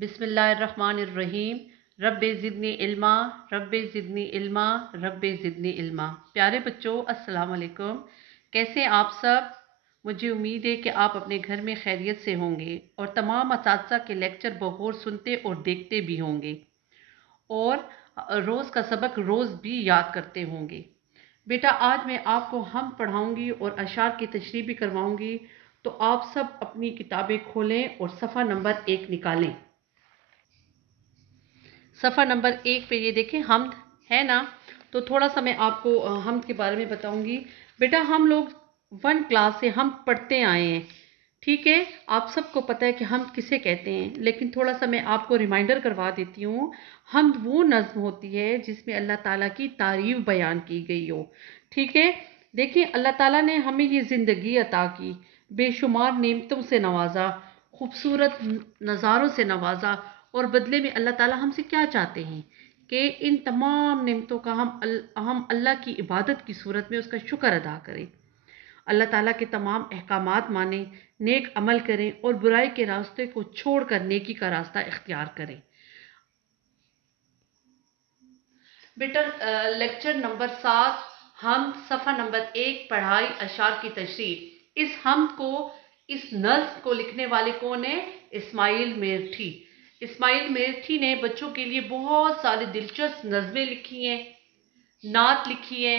बिस्मिल्लाहिर्रहमानिर्रहीम। रब्बे ज़िदनी इल्मा, रब्बे ज़िदनी इल्मा, रब्बे ज़िदनी इल्मा। प्यारे बच्चों, अस्सलाम वालेकुम। कैसे आप सब? मुझे उम्मीद है कि आप अपने घर में खैरियत से होंगे और तमाम असातिज़ा के लेक्चर बगौर सुनते और देखते भी होंगे और रोज़ का सबक रोज़ भी याद करते होंगे। बेटा, आज मैं आपको हम पढ़ाऊँगी और अशार की तशरीह भी करवाऊँगी, तो आप सब अपनी किताबें खोलें और सफ़ा नंबर 1 निकालें। सफ़ा नंबर 1 पे ये देखें, हम्द है ना। तो थोड़ा सा मैं आपको हम्द के बारे में बताऊंगी। बेटा, हम लोग 1 क्लास से हम पढ़ते आए हैं, ठीक है। आप सबको पता है कि हम किसे कहते हैं, लेकिन थोड़ा सा मैं आपको रिमाइंडर करवा देती हूँ। हम्द वो नज़्म होती है जिसमें अल्लाह ताला की तारीफ़ बयान की गई हो, ठीक है। देखिए, अल्लाह ताला ने हमें ये ज़िंदगी अता की, बेशुमार नेमतों से नवाजा, खूबसूरत नज़ारों से नवाजा, और बदले में अल्लाह ताला हमसे क्या चाहते हैं कि इन तमाम नेमतों का हम अल्लाह की इबादत की सूरत में उसका शुक्र अदा करें, अल्लाह ताला के तमाम अहकामात मानें, नेक अमल करें और बुराई के रास्ते को छोड़कर नेकी का रास्ता इख्तियार करें। बेटा, लेक्चर नंबर 7, हम सफ़ा नंबर 1, पढ़ाई अशार की तशरीह। इस हम को, इस नज़्म को लिखने वाले कौन है? इस्माइल मेरठी। इस्माइल मेरठी ने बच्चों के लिए बहुत सारे दिलचस्प नज़में लिखी हैं, नात लिखी है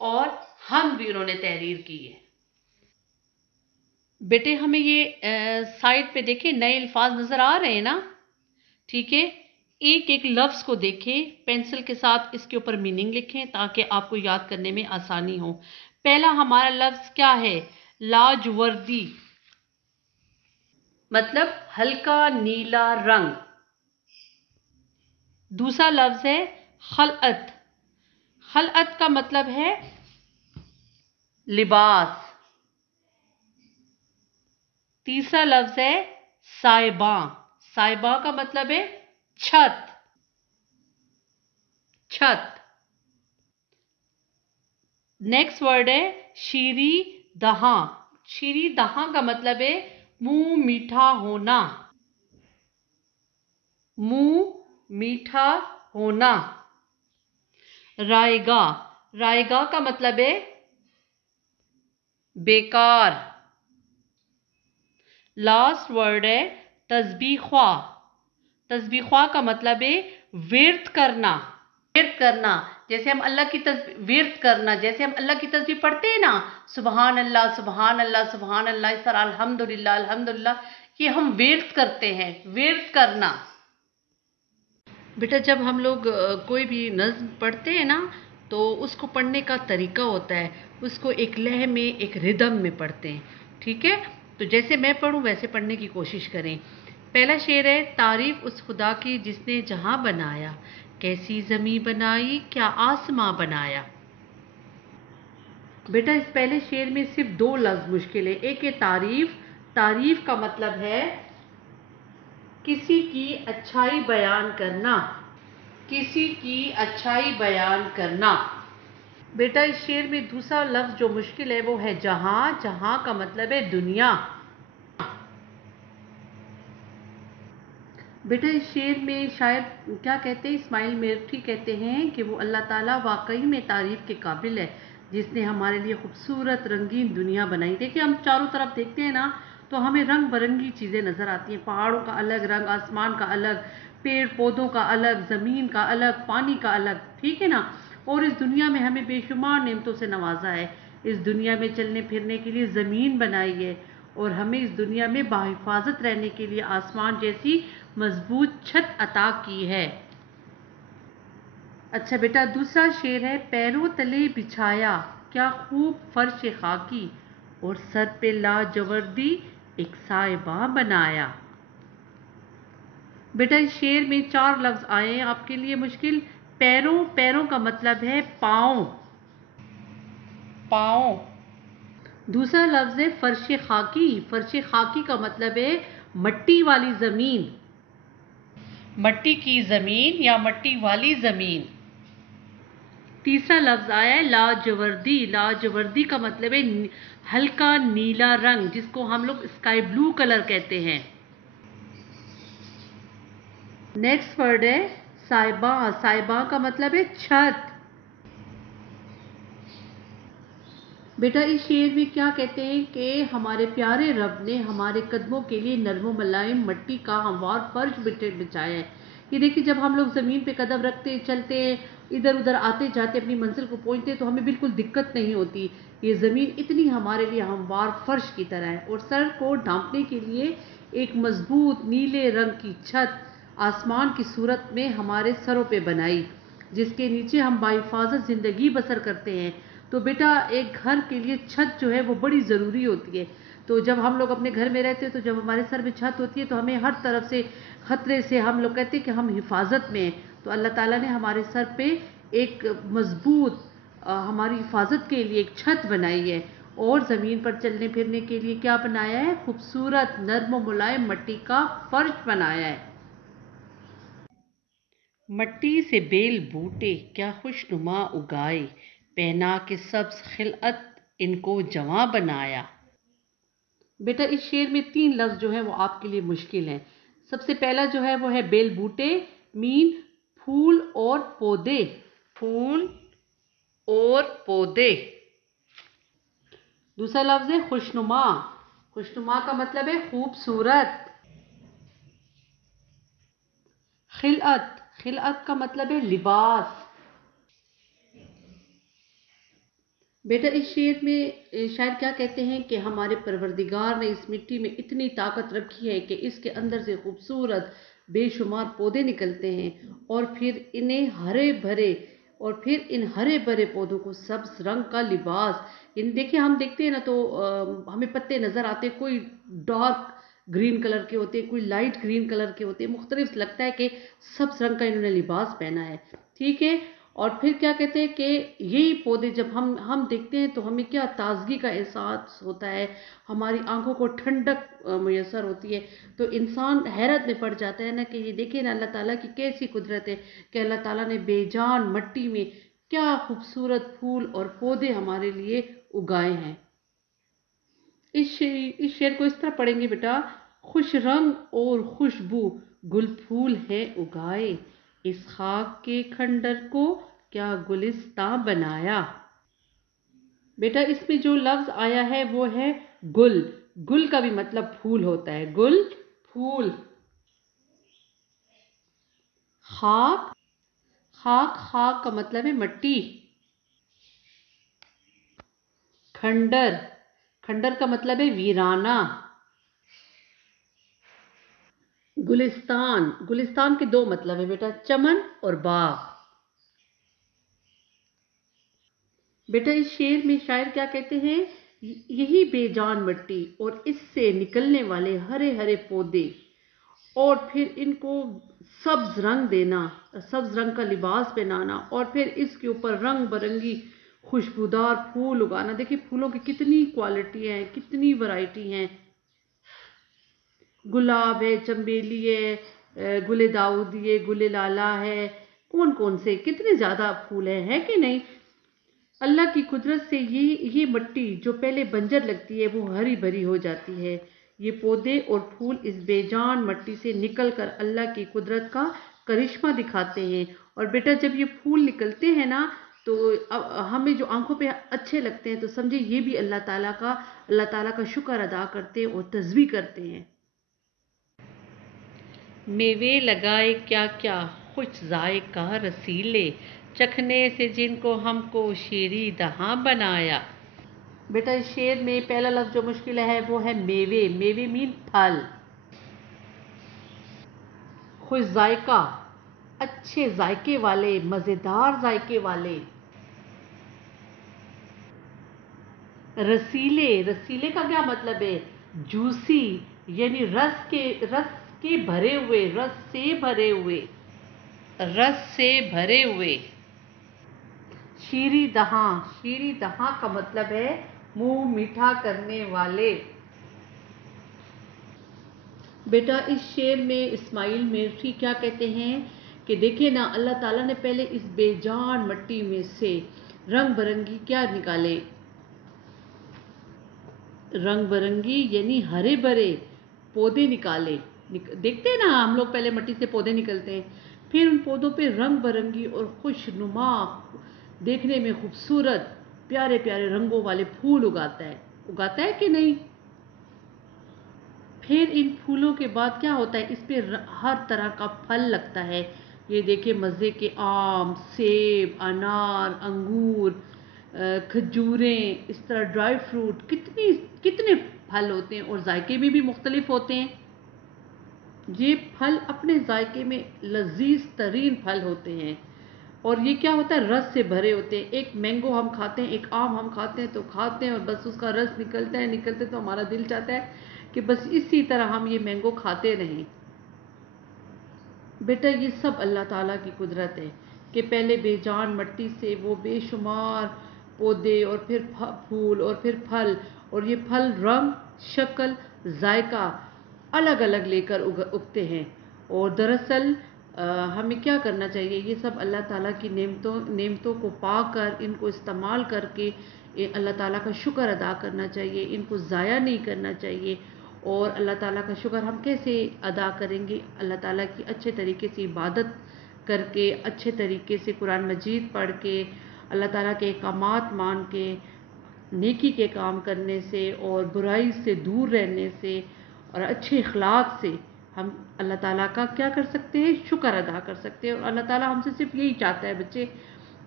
और हम भी उन्होंने तहरीर की है। बेटे, हमें ये साइड पे देखें, नए अल्फाज नज़र आ रहे हैं ना, ठीक है। एक एक लफ्ज़ को देखें, पेंसिल के साथ इसके ऊपर मीनिंग लिखें ताकि आपको याद करने में आसानी हो। पहला हमारा लफ्ज़ क्या है? लाजवर्दी, मतलब हल्का नीला रंग। दूसरा लफ्ज़ है खलअत। खलअत का मतलब है लिबास। तीसरा लफ्ज़ है साइबा। साइबा का मतलब है छत, छत। नेक्स्ट वर्ड है शीरी दहा। शीरी दहा का मतलब है मुंह मीठा होना, मुंह मीठा होना। रायगा। रायगा का मतलब है बेकार। लास्ट वर्ड है तस्बीख्वा। तस्बीख्वा का मतलब है विर्द करना। विर्द करना, जैसे हम अल्लाह की विर्द करना, जैसे हम अल्लाह की तस्बीह पढ़ते हैं ना, सुबहान अल्लाह सुबहान अल्लाह सुबहान अल्लाह, इस तरह अल्हम्दुलिल्लाह अल्हम्दुलिल्लाह, ये हम विर्द करते हैं, विर्द करना। बेटा, जब हम लोग कोई भी नज़्म पढ़ते हैं ना, तो उसको पढ़ने का तरीका होता है, उसको एक लय में, एक रिदम में पढ़ते हैं, ठीक है। तो जैसे मैं पढ़ूँ वैसे पढ़ने की कोशिश करें। पहला शेर है, तारीफ़ उस खुदा की जिसने जहां बनाया, कैसी ज़मीं बनाई, क्या आसमां बनाया। बेटा, इस पहले शेर में सिर्फ 2 लफ्ज़ मुश्किल है। एक है तारीफ़। तारीफ़ का मतलब है किसी की अच्छाई बयान करना, किसी की अच्छाई बयान करना। बेटा, इस शेर में दूसरा लफ्ज़ जो मुश्किल है वो है जहां। जहां का मतलब है दुनिया। बेटा, इस शेर में शायद क्या कहते हैं, इस्माइल मेरठी कहते हैं कि वो अल्लाह ताला वाकई में तारीफ़ के काबिल है, जिसने हमारे लिए खूबसूरत रंगीन दुनिया बनाई। देखिए, हम चारों तरफ देखते हैं ना, तो हमें रंग बिरंगी चीज़ें नज़र आती हैं। पहाड़ों का अलग रंग, आसमान का अलग, पेड़ पौधों का अलग, ज़मीन का अलग, पानी का अलग, ठीक है ना। और इस दुनिया में हमें बेशुमार नेमतों से नवाजा है। इस दुनिया में चलने फिरने के लिए ज़मीन बनाई है और हमें इस दुनिया में बाहिफाजत रहने के लिए आसमान जैसी मजबूत छत अता की है। अच्छा बेटा, दूसरा शेर है, पैरों तले बिछाया क्या खूब फर्श खाकी, और सर पे लाजवर्दी एक साइबा बनाया। बेटा, इस शेर में 4 लफ्ज़ आए हैं आपके लिए मुश्किल। पैरों, पैरों का मतलब है पाँव, पाँव। दूसरा लफ्ज़ है फर्श खाकी। फर्श खाकी का मतलब है मट्टी वाली ज़मीन, मट्टी की ज़मीन या मट्टी वाली ज़मीन। तीसरा लफ्ज़ आया है लाजवर्दी। लाजवर्दी का मतलब है हल्का नीला रंग, जिसको हम लोग स्काई ब्लू कलर कहते हैं। नेक्स्ट वर्ड है साइबा। साइबा का मतलब है छत। बेटा इस शेर में क्या कहते हैं कि हमारे प्यारे रब ने हमारे कदमों के लिए नरम मुलायम मिट्टी का हमवार फर्श बिछाया है। ये देखिए, जब हम लोग ज़मीन पे कदम रखते चलते इधर उधर आते जाते अपनी मंजिल को पहुंचते तो हमें बिल्कुल दिक्कत नहीं होती। ये ज़मीन इतनी हमारे लिए हमवार फर्श की तरह है। और सर को ढांपने के लिए एक मजबूत नीले रंग की छत आसमान की सूरत में हमारे सरों पे बनाई, जिसके नीचे हम बाहिफाजत ज़िंदगी बसर करते हैं। तो बेटा एक घर के लिए छत जो है वो बड़ी ज़रूरी होती है। तो जब हम लोग अपने घर में रहते हैं तो जब हमारे सर में छत होती है तो हमें हर तरफ से खतरे से, हम लोग कहते हैं कि हम हिफाजत में हैं। तो अल्लाह ताला ने हमारे सर पे एक मजबूत हमारी हिफाजत के लिए एक छत बनाई है। और ज़मीन पर चलने फिरने के लिए क्या बनाया है? खूबसूरत नर्म मुलायम मिट्टी का फर्श बनाया है। मट्टी से बेल बूटे क्या खुशनुमा उगाए, पहना के सब्ज खिलअत इनको जवां बनाया। बेटा इस शेर में 3 लफ्ज जो है वो आपके लिए मुश्किल हैं। सबसे पहला जो है वो है बेल बूटे, मीन फूल और पौधे। फूल और पौधे। दूसरा लफ्ज है खुशनुमा। खुशनुमा का मतलब है खूबसूरत। खिलअत। खिलअत का मतलब है लिबास। बेटा इस शेर में शायद क्या कहते हैं कि हमारे परवरदिगार ने इस मिट्टी में इतनी ताकत रखी है कि इसके अंदर से खूबसूरत बेशुमार पौधे निकलते हैं और फिर इन हरे भरे पौधों को सब्ज रंग का लिबास। इन देखिए, हम देखते हैं ना तो हमें पत्ते नजर आते हैं, कोई डार्क ग्रीन कलर के होते हैं, कोई लाइट ग्रीन कलर के होते हैं, मुख्तलिफ लगता है कि सब्ज रंग का इन्होंने लिबास पहना है। ठीक है। और फिर क्या कहते हैं कि यही पौधे जब हम देखते हैं तो हमें क्या ताजगी का एहसास होता है, हमारी आंखों को ठंडक मुयसर होती है। तो इंसान हैरत में पड़ जाता है ना कि ये देखिए ना अल्लाह ताला की कैसी कुदरत है कि अल्लाह ताला ने बेजान मट्टी में क्या खूबसूरत फूल और पौधे हमारे लिए उगाए हैं। इस शेर को इस तरह पढ़ेंगे बेटा। खुश रंग और खुशबू गुल फूल है उगाए, इस खाक के खंडर को क्या गुलिस्तां बनाया। बेटा इसमें जो लफ्ज आया है वो है गुल। गुल का भी मतलब फूल होता है। गुल फूल। खाक। खाक खाक का मतलब है मिट्टी। खंडर। खंडर का मतलब है वीराना। गुलिस्तान। गुलिस्तान के 2 मतलब है बेटा, चमन और बाग। बेटा इस शेर में शायर क्या कहते हैं? यही बेजान मिट्टी और इससे निकलने वाले हरे हरे पौधे और फिर इनको सब्ज रंग देना, सब्ज रंग का लिबास पहनाना और फिर इसके ऊपर रंग बिरंगी खुशबूदार फूल उगाना। देखिए फूलों की कितनी क्वालिटी है, कितनी वैरायटी हैं। गुलाब है, चंबेली है, गुले दाऊदी है, गुले लाला है, कौन कौन से कितने ज़्यादा फूल हैं, है कि नहीं। अल्लाह की कुदरत से ये मिट्टी जो पहले बंजर लगती है वो हरी भरी हो जाती है। ये पौधे और फूल इस बेजान मिट्टी से निकल कर अल्लाह की कुदरत का करिश्मा दिखाते हैं। और बेटा जब ये फूल निकलते हैं ना तो हमें जो आंखों पे अच्छे लगते हैं तो समझे ये भी अल्लाह ताला का शुक्र अदा करते हैं और तस्बीह करते हैं। मेवे लगाए क्या क्या खुश जायका रसीले, चखने से जिनको हमको शेरी दहां बनाया। बेटा इस शेर में पहला लफ्ज जो मुश्किल है वो है मेवे। मेवे मीन फल। खुश जायका, अच्छे जायके वाले, मज़ेदार जायके वाले। रसीले। रसीले का क्या मतलब है? जूसी, यानी रस के भरे हुए, रस से भरे हुए। रस से भरे हुए। शीरी दहां। शीरी दहां का मतलब है मुंह मीठा करने वाले। बेटा इस शेर में इस्माइल मिर्ची क्या कहते हैं कि देखिए ना अल्लाह ताला ने पहले इस बेजान मिट्टी में से रंग बिरंगी क्या निकाले, रंग बिरंगी यानी हरे भरे पौधे निकाले। देखते हैं ना हम लोग, पहले मिट्टी से पौधे निकलते हैं, फिर उन पौधों पे रंग बिरंगी और खुशनुमा, देखने में खूबसूरत, प्यारे प्यारे रंगों वाले फूल उगाता है कि नहीं। फिर इन फूलों के बाद क्या होता है, इस पे हर तरह का फल लगता है। ये देखिए मज़े के आम, सेब, अनार, अंगूर, खजूरें, इस तरह ड्राई फ्रूट, कितने फल होते हैं और जायके में भी मुख्तलिफ होते हैं। ये फल अपने जायके में लजीज तरीन फल होते हैं। और ये क्या होता है, रस से भरे होते हैं। एक मैंगो हम खाते हैं, एक आम हम खाते हैं तो खाते हैं और बस उसका रस निकलते तो हमारा दिल चाहता है कि बस इसी तरह हम ये मैंगो खाते रहें। बेटा ये सब अल्लाह ताला की कुदरत है कि पहले बेजान मिट्टी से वो बेशुमार पौधे और फिर फूल और फिर फल, और ये फल रंग, शक्ल, जायका अलग अलग लेकर उगते हैं। और दरअसल हमें क्या करना चाहिए, ये सब अल्लाह ताला की नेमतों को पाकर इनको इस्तेमाल करके अल्लाह ताला का शुक्र अदा करना चाहिए, इनको ज़ाया नहीं करना चाहिए। और अल्लाह ताला का शुक्र हम कैसे अदा करेंगे, अल्लाह ताला की अच्छे तरीके से इबादत करके, अच्छे तरीके से कुरान मजीद पढ़ के, अल्लाह ताला के अहकामात मान के, नेकी के काम करने से और बुराई से दूर रहने से और अच्छे अखलाक से हम अल्लाह ताला का क्या कर सकते हैं, शुक्र अदा कर सकते हैं। और अल्लाह ताला हमसे सिर्फ यही चाहता है बच्चे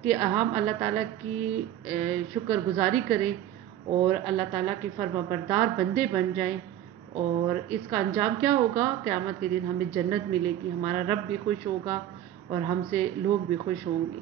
कि हम अल्लाह ताला की शुक्र गुजारी करें और अल्लाह ताला के फर्माबरदार बंदे बन जाएं। और इसका अंजाम क्या होगा, क़यामत के दिन हमें जन्नत मिलेगी, हमारा रब भी खुश होगा और हमसे लोग भी खुश होंगे।